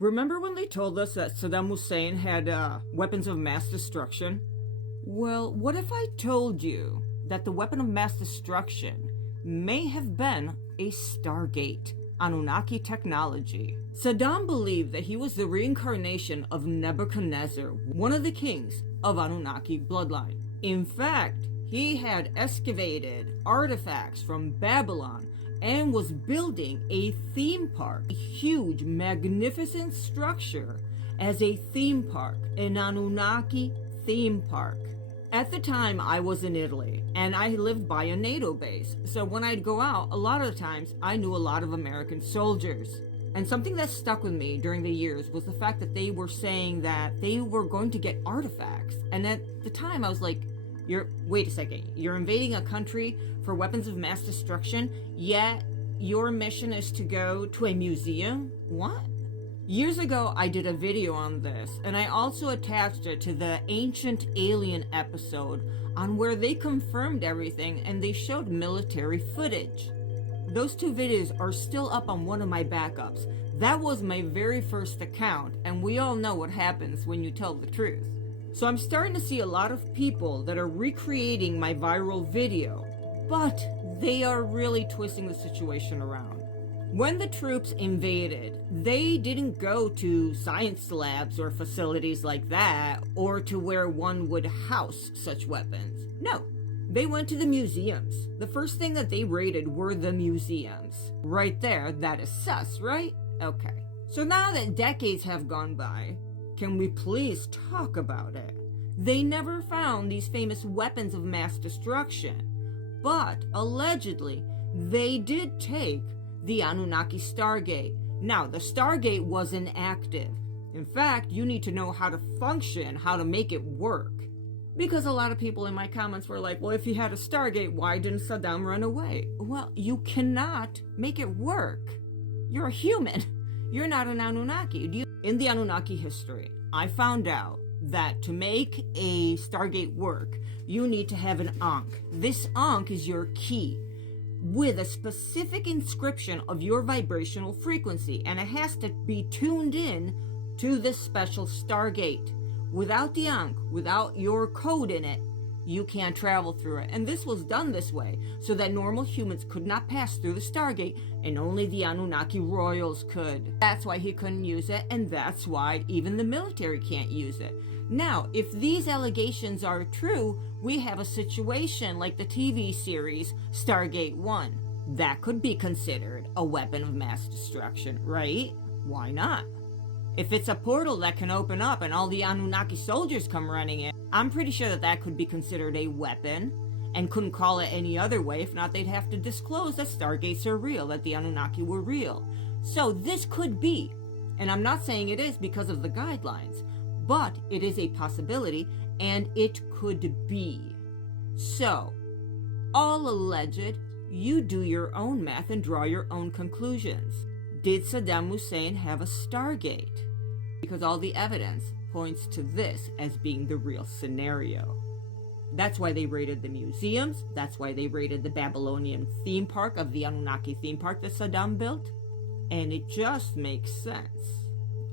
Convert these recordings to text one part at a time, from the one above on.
Remember when they told us that Saddam Hussein had weapons of mass destruction? Well, what if I told you that the weapon of mass destruction may have been a Stargate, Anunnaki technology? Saddam believed that he was the reincarnation of Nebuchadnezzar, one of the kings of Anunnaki bloodline. In fact, he had excavated artifacts from Babylon and was building a theme park, a huge, magnificent structure as a theme park, an Anunnaki theme park. At the time, I was in Italy, and I lived by a NATO base, so when I'd go out, a lot of the times, I knew a lot of American soldiers. And something that stuck with me during the years was the fact that they were saying that they were going to get artifacts. And at the time, I was like, wait a second, you're invading a country for weapons of mass destruction, yet your mission is to go to a museum? What? Years ago, I did a video on this, and I also attached it to the Ancient Alien episode on where they confirmed everything and they showed military footage. Those two videos are still up on one of my backups. That was my very first account, and we all know what happens when you tell the truth. So I'm starting to see a lot of people that are recreating my viral video, but they are really twisting the situation around. When the troops invaded, they didn't go to science labs or facilities like that, or to where one would house such weapons. No, they went to the museums. The first thing that they raided were the museums. Right there, that is sus, right? Okay. So now that decades have gone by, can we please talk about it? They never found these famous weapons of mass destruction, but allegedly, they did take the Anunnaki Stargate. Now, the Stargate wasn't active. In fact, you need to know how to function, how to make it work. Because a lot of people in my comments were like, well, if you had a Stargate, why didn't Saddam run away? Well, you cannot make it work. You're a human. You're not an Anunnaki. In the Anunnaki history, I found out that to make a Stargate work, you need to have an Ankh. This Ankh is your key with a specific inscription of your vibrational frequency, and it has to be tuned in to this special Stargate. Without the Ankh, without your code in it, you can't travel through it. And this was done this way so that normal humans could not pass through the Stargate, and only the Anunnaki royals could. That's why he couldn't use it, and that's why even the military can't use it. Now, if these allegations are true, we have a situation like the TV series Stargate 1. That could be considered a weapon of mass destruction, right? Why not? If it's a portal that can open up and all the Anunnaki soldiers come running in, I'm pretty sure that that could be considered a weapon and couldn't call it any other way. If not, they'd have to disclose that Stargates are real, that the Anunnaki were real. So this could be, and I'm not saying it is because of the guidelines, but it is a possibility, and it could be. So, all alleged, you do your own math and draw your own conclusions. Did Saddam Hussein have a Stargate? Because all the evidence points to this as being the real scenario. That's why they raided the museums. That's why they raided the Babylonian theme park of the Anunnaki theme park that Saddam built. And it just makes sense.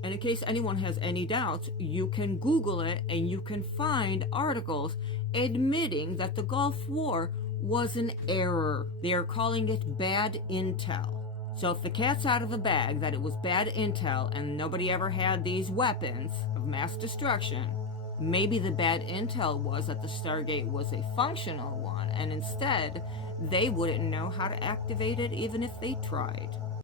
And in case anyone has any doubts, you can Google it and you can find articles admitting that the Gulf War was an error. They are calling it bad intel. So if the cat's out of the bag that it was bad intel and nobody ever had these weapons of mass destruction, maybe the bad intel was that the Stargate was a functional one, and instead they wouldn't know how to activate it even if they tried.